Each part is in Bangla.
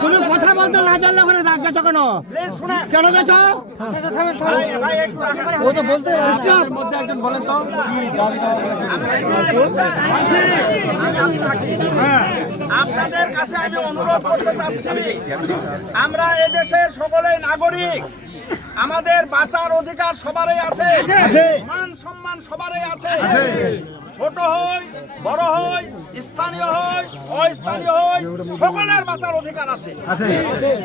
তুমি কথা বলতে না জানলে ওখানে জিজ্ঞাসা কেন? কেন গেছ ও তো বলতে পারিস না আপনাদের কাছে আমি অনুরোধ করতে চাচ্ছি আমরা এদেশের সকলেই নাগরিক। আমাদের বাঁচার অধিকার সবারই আছে মান সম্মান সবারই আছে। ছোট হই বড় হই স্থানীয় হই অস্থানীয় হই সকলের বাঁচার অধিকার আছে।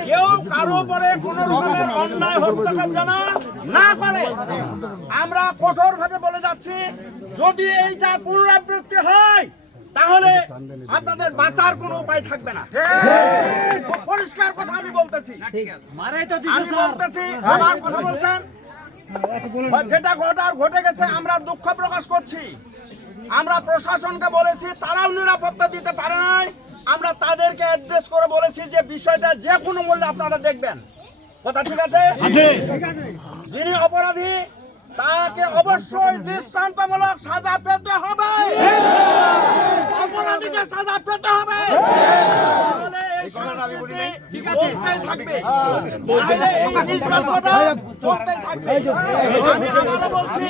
কেউ কারও উপরে কোন রকমের অন্যায় হস্তক্ষেপ যেন না করে। আমরা কঠোর ভাবে বলে যাচ্ছি যদি এইটা পুনরাবৃত্তি হয় তাহলে আপনাদের বাঁচার কোনো উপায় থাকবে না। পরিষ্কার কথা আমি বলতেছি। আমি বলতেছি আমার কথা বলছেন? যেটা ঘটার ঘটে গেছে আমরা দুঃখ প্রকাশ করছি। আমরা প্রশাসনকে বলেছি তারাও নিরাপত্তা দিতে পারে নাই। আমরা তাদেরকে অ্যাড্রেস করে বলেছি যে বিষয়টা যে কোনো মূল্যে আপনারা দেখবেন। কথা ঠিক আছে? যিনি অপরাধী তাকে অবশ্যই দৃষ্টান্তমূলক অপরাধীকে হবে থাকবে আমি বলছি